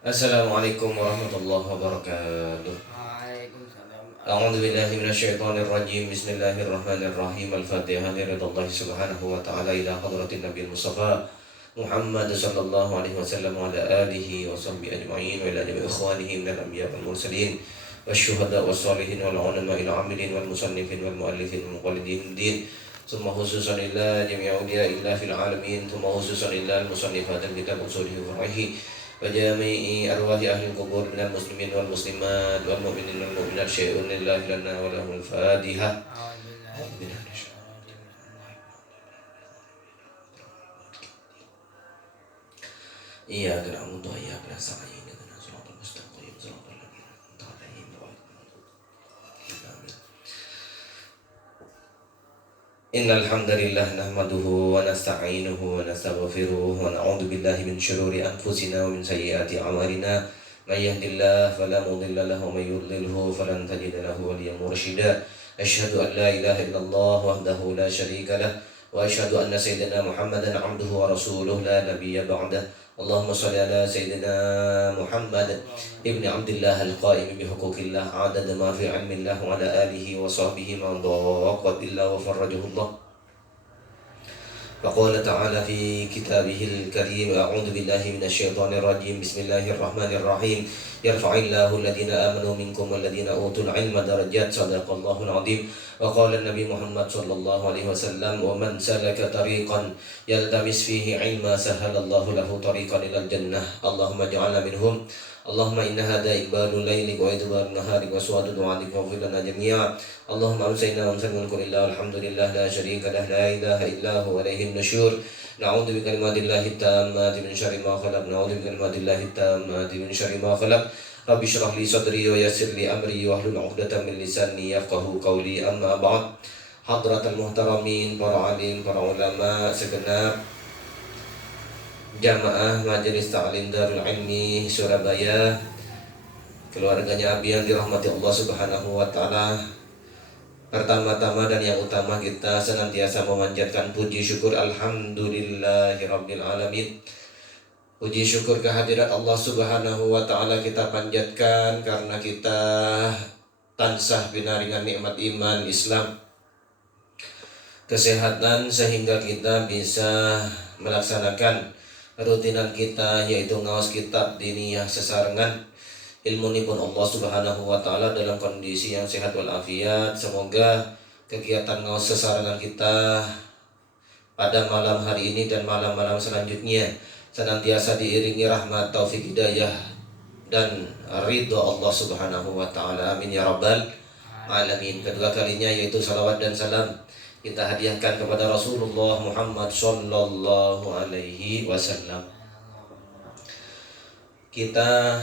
Assalamualaikum warahmatullahi wabarakatuh. Waalaikumsalam. A'udzu billahi minasyaitonir rajim. Bismillahirrahmanirrahim. Al-Fatihah liridallah subhanahu wa ta'ala ila hadratin Nabi Mustafa Muhammad sallallahu alaihi wasallam wa ala alihi wa sahbihi ajma'in wa ila jami'i ikhwanihi minal anbiya wal mursalin wasyuhada wassalihin wal ulama ila amilin wal musannifin wal muallifin wal muqallidin din. ثم خصوصا إلى جميع أولياء الله في العالمين ثم خصوصا إلى المصنفات الكتاب وصوله وفرعه وجميع أرواح أهل القبور من المسلمين والمسلمات والمؤمنين والمؤمنات شيء لله لنا وله الفاتحة. إياك نعبد وإياك نستعين اهدنا الصراط المستقيم صراط الذين أنعمت عليهم غير المغضوب عليهم آمين. إن الحمد لله نحمده ونستعينه ونستغفره ونعوذ بالله من شرور أنفسنا ومن سيئات أعمالنا من يهد الله فلا مضل له ومن يضلله فلن تجد له وليا مرشدا أشهد أن لا إله إلا الله وحده لا شريك له وأشهد أن سيدنا محمدا عبده ورسوله لا نبي بعده اللهم صل على سيدنا محمد ابن عبد الله القائم بحقوق الله عدد ما في علم الله وعلى آله وصحبه من ضاقت إلا وفرجه الله. وقال تعالى في كتابه الكريم أعوذ بالله من الشيطان الرجيم بسم الله الرحمن الرحيم يرفع الله الذين آمنوا منكم والذين أوتوا العلم درجات صدق الله العظيم. وقال النبي محمد صلى الله عليه وسلم ومن سلك طريقا يلتمس فيه علما سهل الله له طريقا إلى الجنة اللهم اجعلنا منهم. اللهم إن هذا إقبال الليل وإدبار النهار وسواد دعائك واغفر لنا جميعا. اللهم أمسينا وأمسى الملك لله والحمد لله لا شريك له لا إله إلا هو إليه النشور. نعوذ بكلمات الله التامات من شر ما خلق نعوذ بكلمات الله التامات من شر ما خلق. رب اشرح لي صدري ويسر لي أمري واحلل عقدة من لساني يفقهوا قولي أما بعد. حضرة المحترمين para alim, para ulama segenap jamaah Majelis Ta'lim Darul Ilmi Surabaya, keluarganya Abi yang dirahmati Allah Subhanahu wa taala. Pertama-tama dan yang utama kita senantiasa memanjatkan puji syukur alhamdulillahirabbil alamin. Puji syukur kehadirat Allah Subhanahu wa taala kita panjatkan karena kita tansah binaringan nikmat iman Islam, kesehatan sehingga kita bisa melaksanakan rutinan kita yaitu ngawas kitab diniyah sesarengan. Ilmu ini pun Allah Subhanahu wa taala dalam kondisi yang sehat walafiat. Semoga kegiatan ngawas sesarengan kita pada malam hari ini dan malam-malam selanjutnya senantiasa diiringi rahmat, taufik, hidayah dan ridha Allah Subhanahu wa taala. Amin ya rabbal alamin. Kedua kalinya yaitu salawat dan salam kita hadiahkan kepada Rasulullah Muhammad sallallahu alaihi wasallam. Kita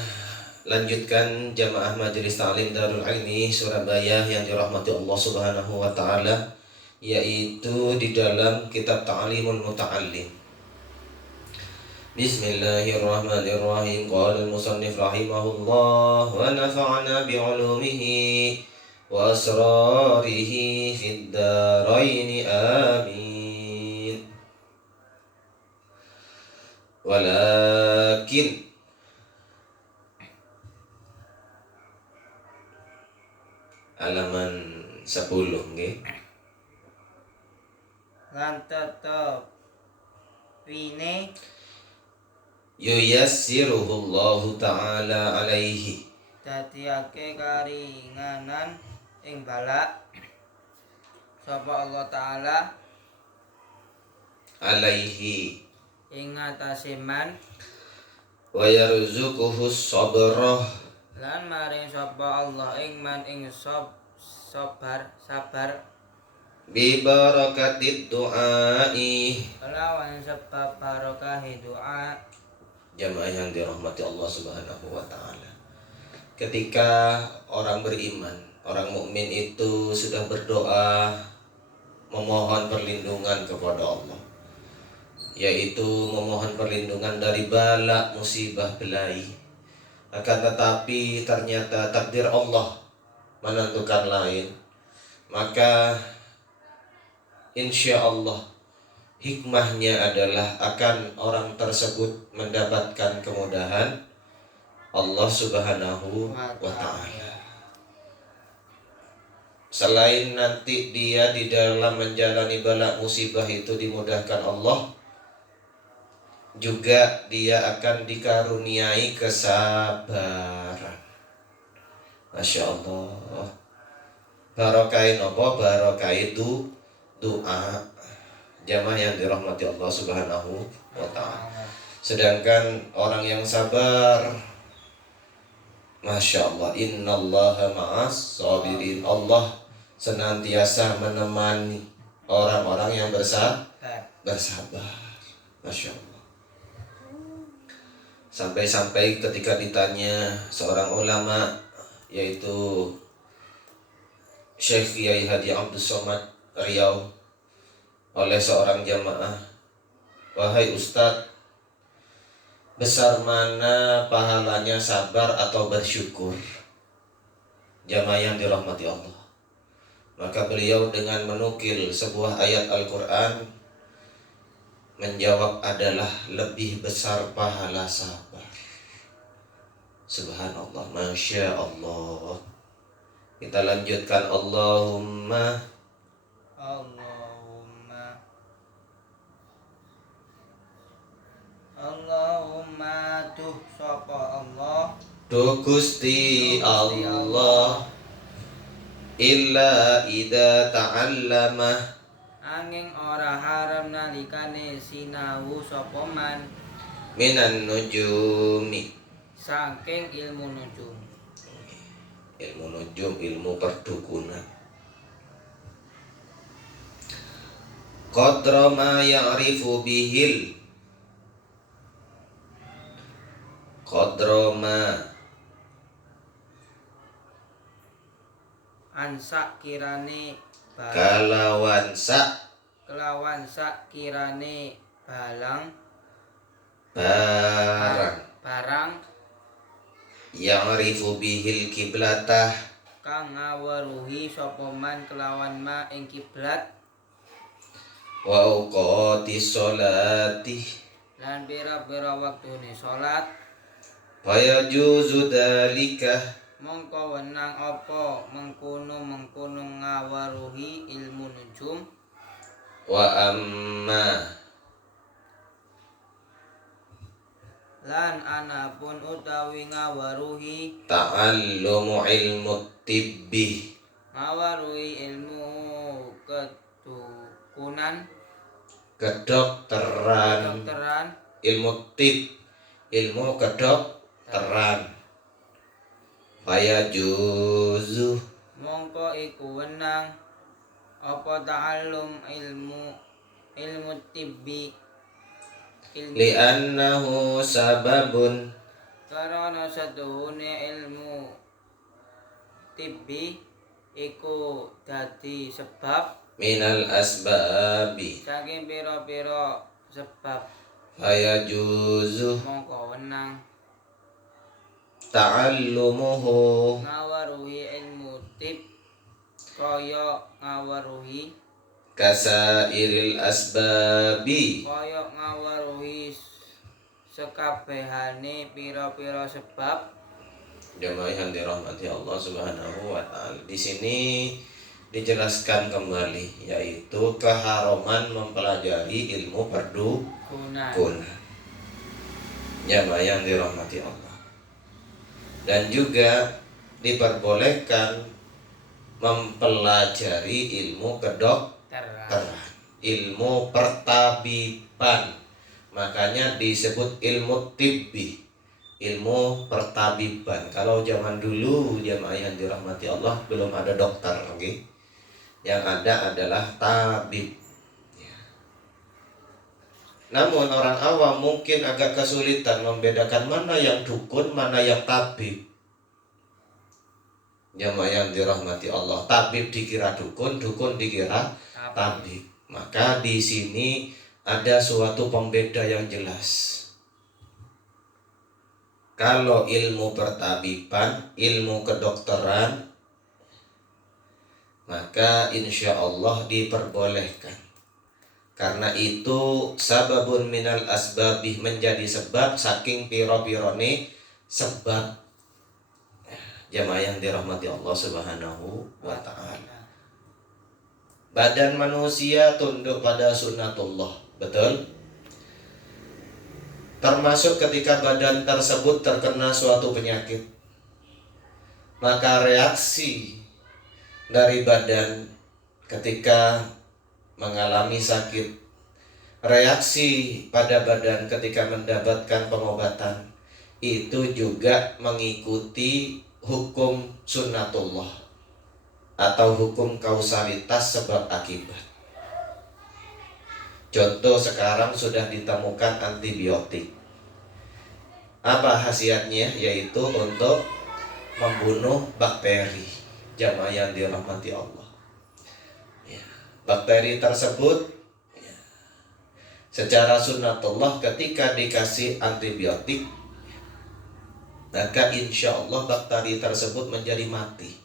lanjutkan jamaah Majelis Ta'lim Darul Ilmi Surabaya yang dirahmati Allah Subhanahu wa taala, yaitu di dalam kitab Ta'limul Muta'allim. Bismillahirrahmanirrahim. Qala al-musannif rahimahullah wa nafa'ana bi'ulumihi wa asrarihi fid darain amin. Walakin halaman 10 nggih. Lan tetep wine Yuyassiruhullahu ta'ala alaihi. dadiake karinganan ing balak sapa Allah taala Alaihi ing ngatasé man wa yarzuquhu sabrah lan maring sapa Allah ing man ing sabar bi barakatid du'ai. kelawan sebab barokah doa. Jamaah yang dirahmati Allah Subhanahu wa taala, ketika orang beriman, orang mukmin itu sudah berdoa memohon perlindungan kepada Allah, yaitu memohon perlindungan dari bala, musibah, belai. Akan tetapi ternyata takdir Allah menentukan lain, maka insya Allah hikmahnya adalah akan orang tersebut mendapatkan kemudahan Allah Subhanahu wa Ta'ala. Ta'ala. Selain nanti dia di dalam menjalani bala musibah itu dimudahkan Allah, juga dia akan dikaruniai kesabaran. Masya Allah. Barokai nopo, barokai itu doa jamaah yang dirahmati Allah Subhanahu wa Ta'ala. Sedangkan orang yang sabar, Masya Allah, innallaha ma'as sabirin. Allah senantiasa menemani orang-orang yang bersabar. Masya Allah. Sampai-sampai ketika ditanya seorang ulama, yaitu Syekh Kiai Haji Abdul Somad Riau, oleh seorang jamaah, wahai Ustadz, besar mana pahalanya sabar atau bersyukur? Jamaah yang dirahmati Allah. Maka beliau dengan menukil sebuah ayat Al-Quran menjawab adalah lebih besar pahala sabar. Subhanallah, Masya Allah. Kita lanjutkan. Allahumma tuh sapa Allah, Duh Gusti Allah, illa ida ta'allama, angin ora haram nalikane sinau sapa man minan nujumi, saking ilmu nujum. ilmu nujum, ilmu perdukunan. Qadra ma ya'rifu bihil, qadra ma Ansa kirane kelawan sak kirane barang ya'rifu bihil kiblatah, kang ngaweruhi sapa man kelawan ma ing kiblat, wa uqati sholati, lan pira-pira waktune salat. fayajuzu dalika, Mongko wenang apa mengkono ngawaruhi ilmu nujum. wa amma, Lan anapun utawi ngawaruhi ta'allumu ilmu tibbi, ngawaruhi ilmu kedukunan, kedokteran, ilmu tib, ilmu kedokteran. Fayajuzu, mongko iku wenang apa ta'allum ilmu tibbi, li'annahu sababun, karena saduhune ilmu tibbi iku dadi sebab minal asbabi, saking pira-pira sebab. fayajuzu Mongko wenang ta'allumuhu, ngawaruhi ilmu tib kaya ngawaruhi kasairil asbabi, kaya ngawaruhi sekabehane pira-pira sebab. Jamaah yang dirahmati Allah Subhanahu wa Ta'ala. Di sini dijelaskan kembali, yaitu keharaman mempelajari ilmu perdukunan. Jamaah yang dirahmati Allah. Dan juga diperbolehkan mempelajari ilmu kedokteran, ilmu pertabiban. Makanya disebut ilmu tibbi, ilmu pertabiban. Kalau zaman dulu jamaah yang dirahmati Allah belum ada dokter, okay? Yang ada adalah tabib. Namun orang awam mungkin agak kesulitan membedakan mana yang dukun, mana yang tabib. Jamaah yang dirahmati Allah, tabib dikira dukun, dukun dikira tabib. Maka di sini ada suatu pembeda yang jelas. Kalau ilmu pertabiban, ilmu kedokteran, maka insya Allah diperbolehkan. Karena itu sababun minal asbabih, menjadi sebab saking piro-pirone sebab jamaah yang dirahmati Allah Subhanahu wa taala. Badan manusia tunduk pada sunnatullah, betul? Termasuk ketika badan tersebut terkena suatu penyakit, maka reaksi dari badan ketika mengalami sakit, reaksi pada badan ketika mendapatkan pengobatan, itu juga mengikuti hukum sunnatullah atau hukum kausalitas sebab akibat. Contoh, sekarang sudah ditemukan antibiotik. Apa khasiatnya? Yaitu untuk membunuh bakteri. Jamaah yang dirahmati Allah, ya, bakteri tersebut ya, secara sunnatullah ketika dikasih antibiotik, maka insya Allah bakteri tersebut menjadi mati.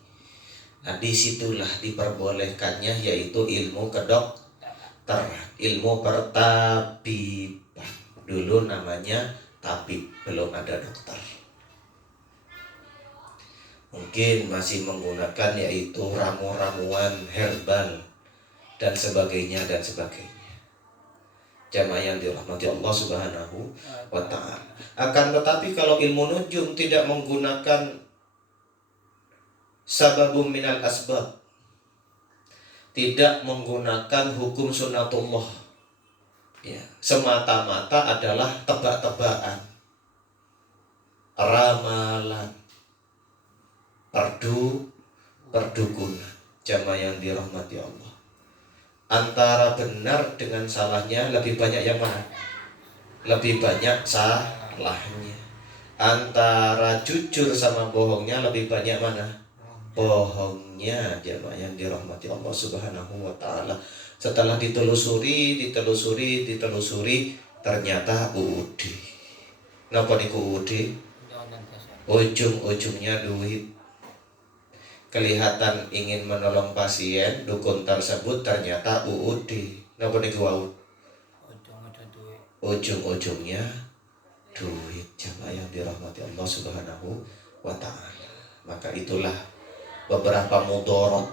Nah, disitulah diperbolehkannya yaitu ilmu kedokteran, ilmu pertabiban. Dulu namanya tabib, belum ada dokter. Mungkin masih menggunakan yaitu ramu-ramuan herbal dan sebagainya dan sebagainya. Jamaah yang dirahmati Allah Subhanahu wa ta'ala. Akan tetapi kalau ilmu nujum tidak menggunakan sababum minal asbab, tidak menggunakan hukum sunnatullah, ya, semata-mata adalah tebak-tebakan, ramalan, perdukunan. Jamaah yang dirahmati Allah, antara benar dengan salahnya lebih banyak yang mana? Lebih banyak salahnya. Antara jujur sama bohongnya lebih banyak mana? Bohongnya. Jamaah yang dirahmati Allah Subhanahu wa ta'ala. Setelah ditelusuri, ternyata UUD. Napa niku UUD? Ujung-ujungnya duit. Kelihatan ingin menolong pasien, dukun tersebut ternyata UUD. Napa niku wau? Ujung-ujungnya duit. Jamaah yang dirahmati Allah Subhanahu wa ta'ala. Maka itulah beberapa mudarat,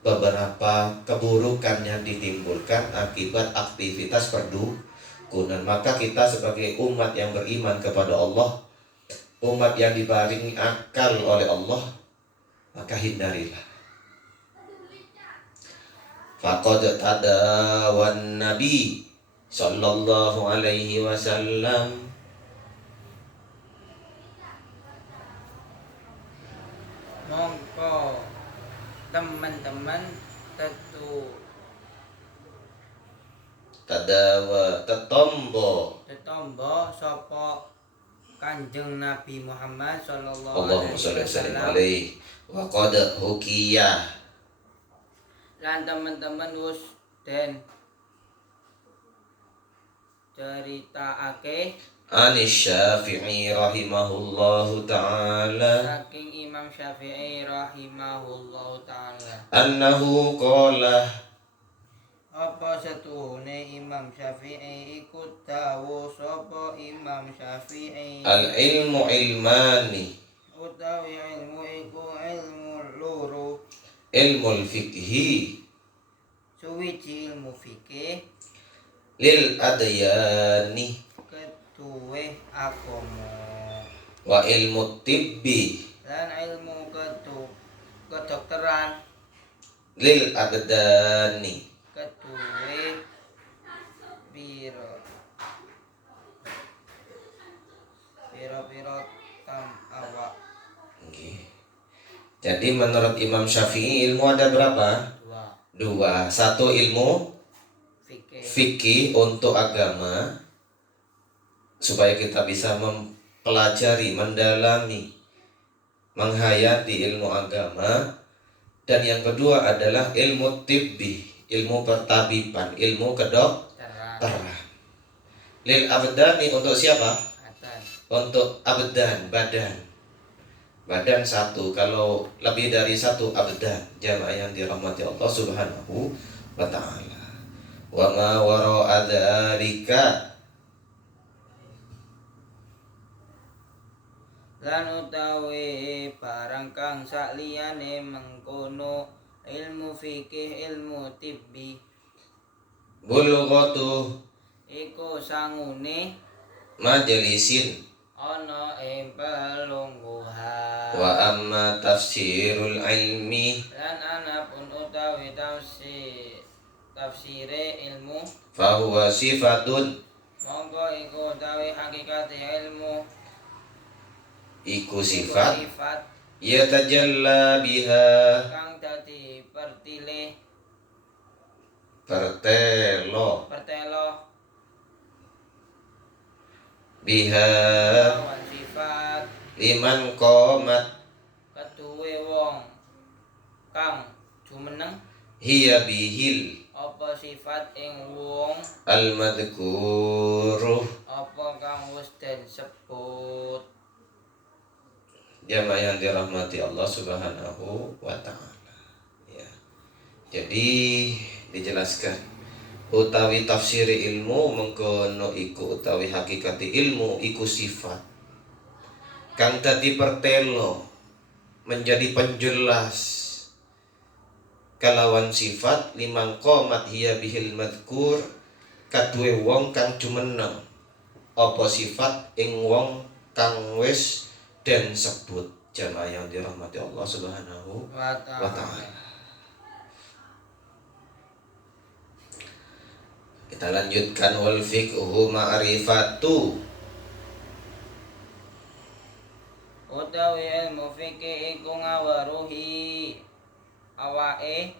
beberapa keburukan yang ditimbulkan akibat aktivitas perdukunan. Maka kita sebagai umat yang beriman kepada Allah, umat yang dibaringi akal oleh Allah, maka hindarilah. Faqad tadawan Nabi sallallahu alaihi wasallam mongko teman-teman tetombo sapa Kanjeng Nabi Muhammad sallallahu Allahumma sholli alaihi wa qad hukiyah, lan teman-teman wis den ceritaake Anis Syafi'i rahimahullahu ta'ala saking Imam Syafi'i rahimahullahu ta'ala annahu qala, apa setuhune Imam Syafi'i iku dawuh sapa Imam Syafi'i al ilmu ilmani, utawi ilmu iku ilmu loro, ilmul fikhi suwiji ilmu fikih lil adyani keduwe agama wa ilmu tibbi lan ilmu kedokteran lil abdani. keduwe piro tam awak. Okay. Jadi menurut Imam Syafi'i ilmu ada berapa? Dua. Satu ilmu fikih untuk agama, supaya kita bisa mempelajari, mendalami, menghayati ilmu agama. Dan yang kedua adalah ilmu tibbi, ilmu pertabiban, ilmu kedokteran. Lil abdani, untuk siapa? Untuk abdan, badan satu. Kalau lebih dari satu abdan, jamaah yang dirahmati Allah Subhanahu wa ta'ala. Wa ma wara'a dzalika lan utawi barang kang saliyane mengkono ilmu fikih ilmu tibbi Bulghatu iku sangune majlisin ana ing pelungguhan wa amma tafsirul ilmi lan ana pun utawi tafsire ilmu fahuwa sifatun mongko iku utawi hakikat ilmu iku iku sifat sifat yatajalla biha kang dadi pertelo biha lawan sifat liman qomat keduwe wong kang jumeneng hiya bihil apa sifat ing wong al madhkuru. apa kang wis den sebut. Jamaah yang dirahmati Allah Subhanahu wa taala. Ya. Jadi dijelaskan utawi tafsiri ilmu mengkono iku utawi hakikati ilmu iku sifat kang dadi pertelo menjadi penjelas kalawan sifat limang qomat hiya bihil madhkur kaduwe wong kang jumeneng apa sifat ing wong kang wis den sebut. Jamaah yang dirahmati Allah Subhanahu wa taala. Kita lanjutkan wal fiqhu ma'rifatu Utawi ilmu fikih iku ngawaruhi awake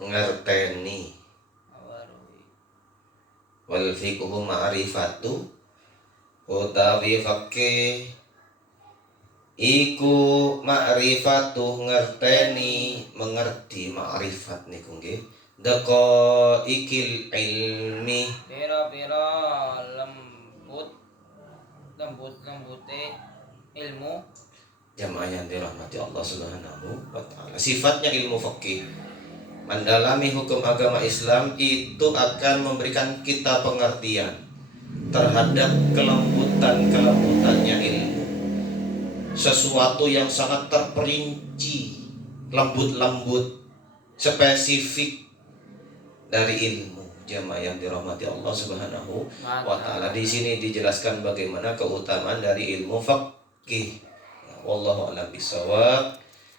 ngerteni. ngawaruhi Wal fiqhu ma'rifatu utawi fikih iku ma'rifatu ngerteni mengerti ma'rifat niku nggih deko ikil ilmi pira-pira lembute ilmu. Jamaah yang dirahmati Allah Subhanahu wa taala. Sifatnya ilmu fikih mendalami hukum agama Islam itu akan memberikan kita pengertian terhadap kelembutannya ilmu. Sesuatu yang sangat terperinci, lembut-lembut, spesifik dari ilmu. Jamaah yang dirahmati Allah Subhanahu wa taala. Di sini dijelaskan bagaimana keutamaan dari ilmu fikih. Wallahu a'lam bishawab.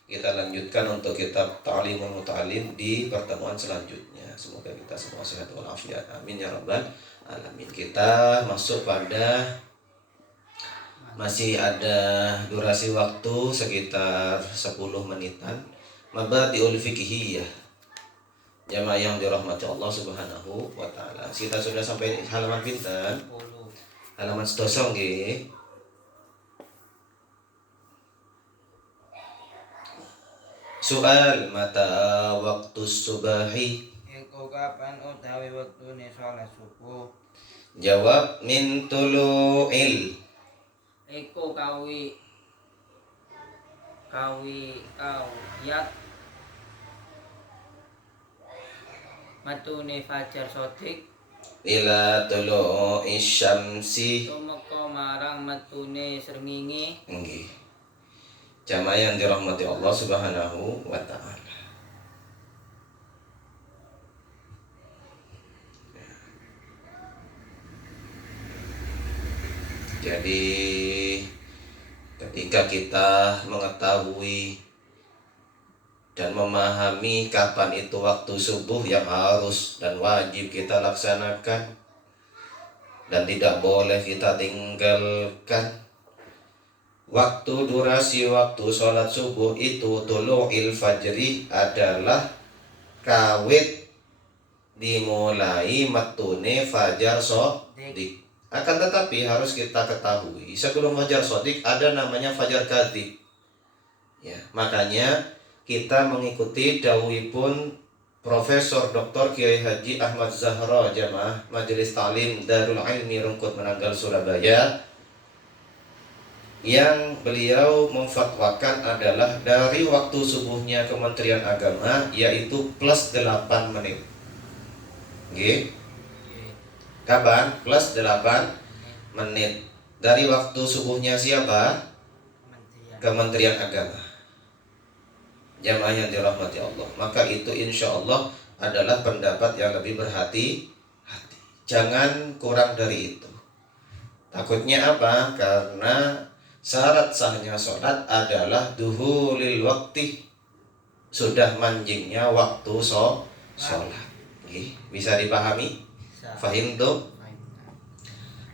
Kita lanjutkan untuk kitab Ta'limul Muta'allim di pertemuan selanjutnya. Semoga kita semua sehat walafiat. Amin ya rabbal alamin. Kita masuk pada masih ada durasi waktu sekitar 10 menitan. Mabadi'ul fiqhiyah. Jamaah yang dirahmati Allah Subhanahu wa taala. Kita sudah sampai halaman pinten? Halaman sedasa nggih. Soal mata waktu subahi. Iku kapan utawi wektune salat subuh? Jawab min tulu'il. Iku kawiyat matune fajar sodik Ila tulu'i syamsi. tumeka marang matune srengenge. Nggih. Jamaah yang dirahmati Allah Subhanahu wa taala. Jadi ketika kita mengetahui dan memahami kapan itu waktu subuh yang harus dan wajib kita laksanakan dan tidak boleh kita tinggalkan. Waktu durasi waktu sholat subuh itu tulu'il fajri adalah kawit dimulai metune fajar sodik. Akan tetapi harus kita ketahui sebelum fajar sodik ada namanya fajar kadhib. Ya, makanya kita mengikuti dawuhipun Profesor Dr. Kiai Haji Ahmad Zahra Jamaah Majelis Ta'lim Darul Ilmi Rungkut Menanggal Surabaya, yang beliau memfatwakan adalah dari waktu subuhnya Kementerian Agama yaitu plus 8 menit. Nggih. Kapan? Plus 8 menit. dari waktu subuhnya siapa? Kementerian. Kementerian Agama. Jamaah yang dirahmati Allah, maka itu insya Allah adalah pendapat yang lebih berhati-hati. Jangan kurang dari itu. Takutnya apa? Karena syarat sahnya sholat adalah duhulil wakti, sudah manjingnya waktu sholat. Bisa dipahami? Fahim tuh?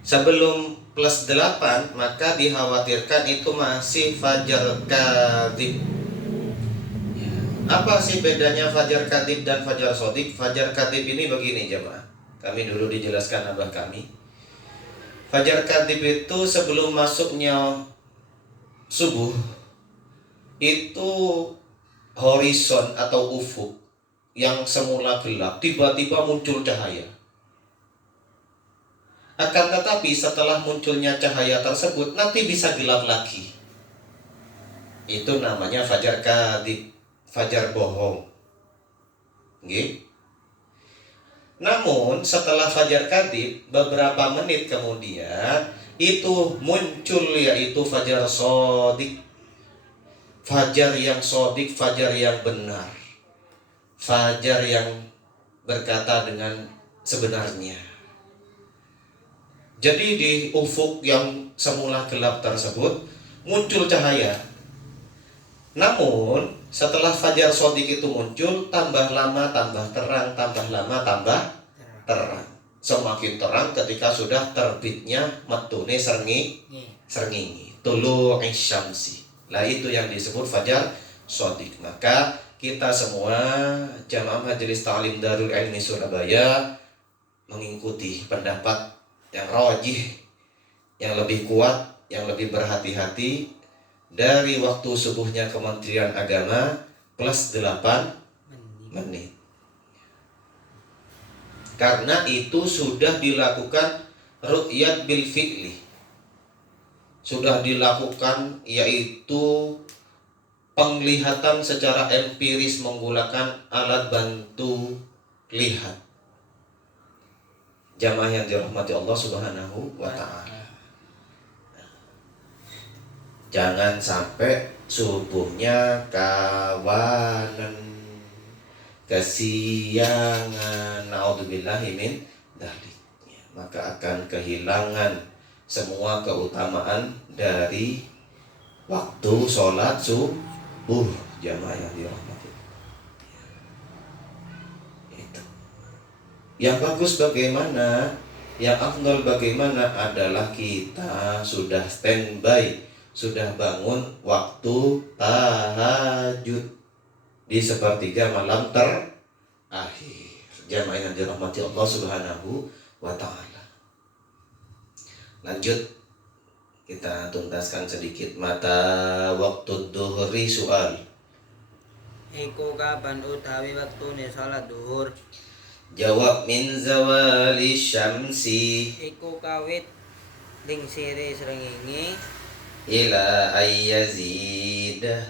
Sebelum plus 8 maka dikhawatirkan itu masih fajar kadhib. Apa sih bedanya fajar kadhib dan fajar sodik? Fajar kadhib ini begini jemaah. Kami dulu dijelaskan abah kami. Fajar kadhib itu sebelum masuknya subuh, itu horizon atau ufuk yang semula gelap tiba-tiba muncul cahaya. Akan tetapi setelah munculnya cahaya tersebut nanti bisa gelap lagi. Itu namanya fajar kadhib, fajar bohong. Namun setelah fajar kadhib beberapa menit kemudian itu muncul yaitu fajar sodik. Fajar yang sodik, fajar yang benar, fajar yang berkata dengan sebenarnya. Jadi di ufuk yang semula gelap tersebut muncul cahaya. Namun setelah fajar sodik itu muncul, tambah lama tambah terang, tambah lama tambah terang. Semakin terang ketika sudah terbitnya matune serngingi, tulu isyamsi. Lah itu yang disebut fajar sodik. Maka kita semua jamaah Majelis Ta'lim Darul Ilmi Surabaya mengikuti pendapat yang rajih, yang lebih kuat, yang lebih berhati-hati dari waktu subuhnya Kementerian Agama plus 8 menit. Karena itu sudah dilakukan ru'yat bil fi'li. Sudah dilakukan yaitu penglihatan secara empiris menggunakan alat bantu lihat. Jamaah yang dirahmati Allah Subhanahu wa ta'ala. Jangan sampai subuhnya kawanan, kesiangan, naudzubillahi min dzalik, maka akan kehilangan semua keutamaan dari waktu sholat subuh. Jamaah yang dirahmati. Itu. Yang bagus bagaimana? Yang afdal bagaimana adalah kita sudah standby, sudah bangun waktu tahajud di sepertiga malam terakhir. Jamaah yang dirahmati Allah Subhanahu wa ta'ala. Lanjut, kita tuntaskan sedikit mata waktu duhri soal. Iku kapan utawi waktune salat duhur? Jawab min zawali syamsi Iku kawit lingsire srengenge ila ayyazida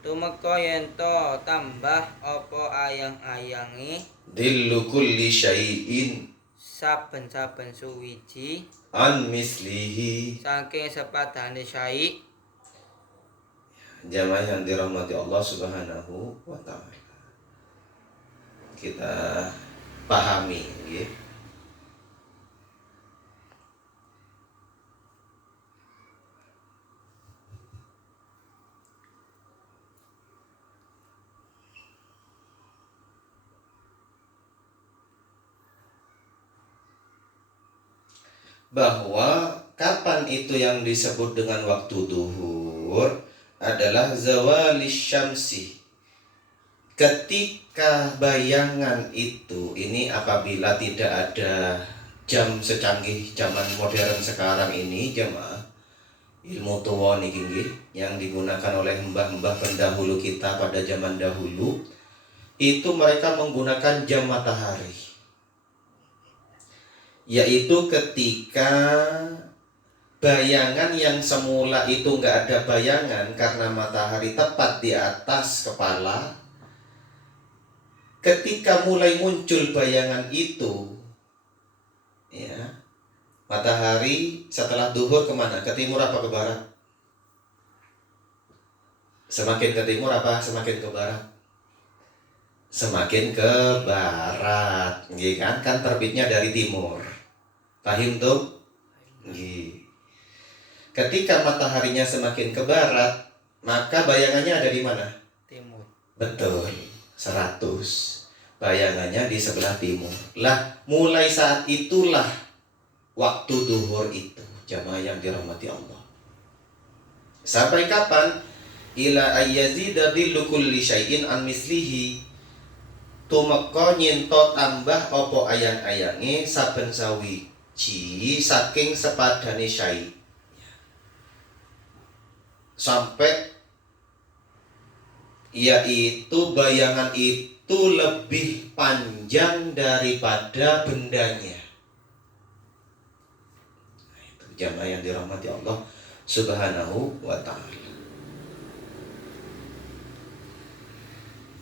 tumeka yen to tambah apa ayang-ayange dillu kulli syai'in saben-saben suwiji an mislihi. saking sepadane syai. Jamaah yang dirahmati Allah Subhanahu wa ta'ala, kita pahami ya. Bahwa kapan itu yang disebut dengan waktu duhur adalah zawali syamsi, ketika bayangan itu, ini apabila tidak ada jam secanggih zaman modern sekarang ini jemaah, ilmu tua niki yang digunakan oleh mbah-mbah pendahulu kita pada zaman dahulu, itu mereka menggunakan jam matahari, yaitu ketika bayangan yang semula itu nggak ada bayangan karena matahari tepat di atas kepala. Ketika mulai muncul bayangan itu, ya, Matahari setelah duhur kemana? Ke timur apa ke barat? Semakin ke timur apa semakin ke barat? Semakin ke barat, nggih kan? Kan terbitnya dari timur. Paham tuh? Nggih. Ketika mataharinya semakin ke barat, maka bayangannya ada di mana? Timur. Betul, 100. Bayangannya di sebelah timur. Lah, mulai saat itulah waktu duhur itu, jamaah yang dirahmati Allah. Sampai kapan? Ila ayyazida dhillu kulli syai'in an mislihi. Tumeka nyento tambah apa ayang-ayange saben sawiji saking sepadane syai. Sampai yaitu bayangan itu lebih panjang daripada bendanya. Itu jamaah yang dirahmati Allah Subhanahu wa ta'ala.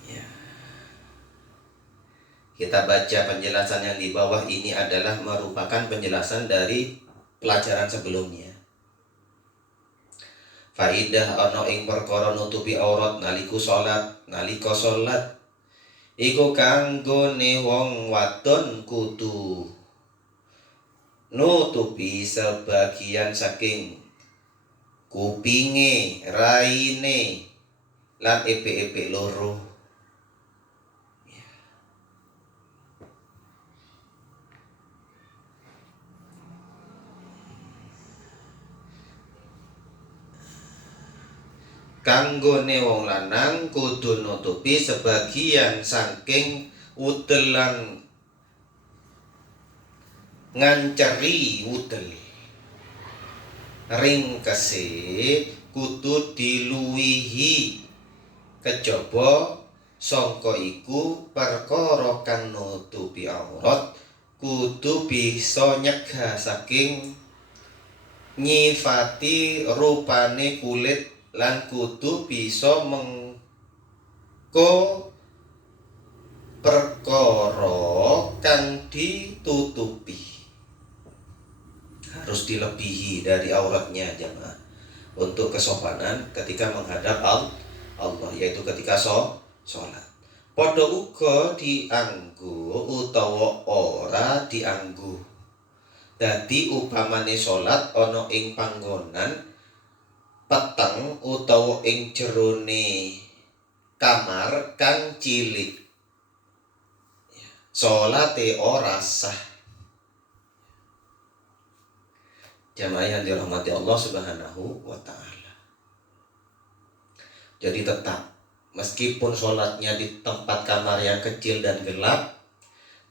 Ya. Kita baca penjelasan yang di bawah ini adalah merupakan penjelasan dari pelajaran sebelumnya. Faidah ana ing perkara nutupi aurat nalika salat iku kanggone wong wadon kudu nutupi sebagian saking kupinge, raine lan epek-epek loro. Kanggone wong lanang kudu nutupi sebagian saking udelan nganceri udel. Ringkese kudu diluwihi kejaba sangka iku perkara kang nutupi aurat kudu bisa nyegah saking nyifati rupane kulit lan kudu bisa mengko perkara kang ditutupi harus dilebihi dari auratnya jamaah untuk kesopanan ketika menghadap Allah, yaitu ketika sholat. Padha uga dianggo utawa ora dianggo. Dadi upamane sholat ana ing panggonan peteng utawa ing jerone kamar kang cilik, sholate ora sah. Jamaah yang dirahmati Allah Subhanahu wa ta'ala. Jadi tetap meskipun sholatnya di tempat kamar yang kecil dan gelap,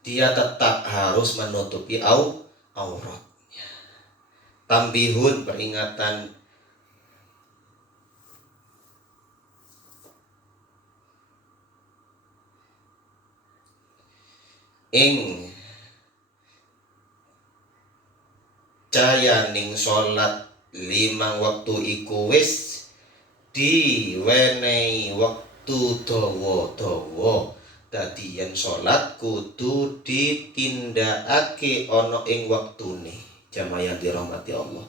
dia tetap harus menutupi auratnya. Tambihun, peringatan. Ing cayaning sholat 5 waktu iku wis diwenehi wektu dawa-dawa. Dadi yen sholat kudu ditindakake ana ing wektune. Jamaah yang dirahmati Allah.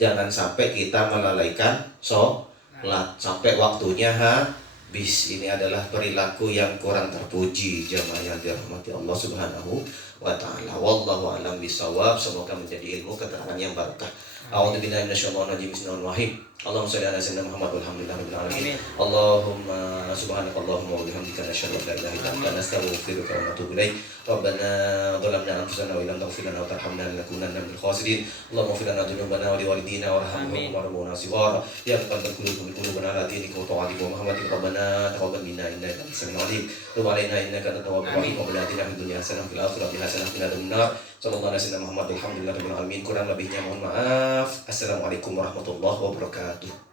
Jangan sampai kita melalaikan sholat sampai waktunya habis. Ini adalah perilaku yang kurang terpuji, jamaah yang dirahmati Allah Subhanahu wa ta'ala. Wallahu a'lam bishawab. Semoga menjadi ilmu keterangan yang barakah. A'udzubillahi minasyaitonir rajim. Bismillahirrahmanirrahim. Allahumma shalli ala sayyidina Muhammad walhamdulillahirabbil alamin. Allahumma subhanakallahumma wa bihamdika nasyhadu an la ilaha illa anta nastaghfiruka wa natubu ilaik. Rabbana dhalamna anfusana wa illam taghfir lana wa tarhamna lanakunanna minal khasirin. Allahumma ighfir lana dhunubana wa liwalidina warhamhum warhamna sighara. Ya rabbal qulubana ala dinika wa ta'atika wa Muhammadin. Rabbana taqabbal minna innaka antas samiul alim. Tub alaina innaka antat tawwabur rahim. Wa atina fid dunya hasanah wa fil akhirati hasanah wa qina adzabannar. Sallallahu alaihi wasallam Muhammad walhamdulillahirabbil alamin. Kurang lebihnya mohon maaf. Assalamualaikum warahmatullahi wabarakatuh.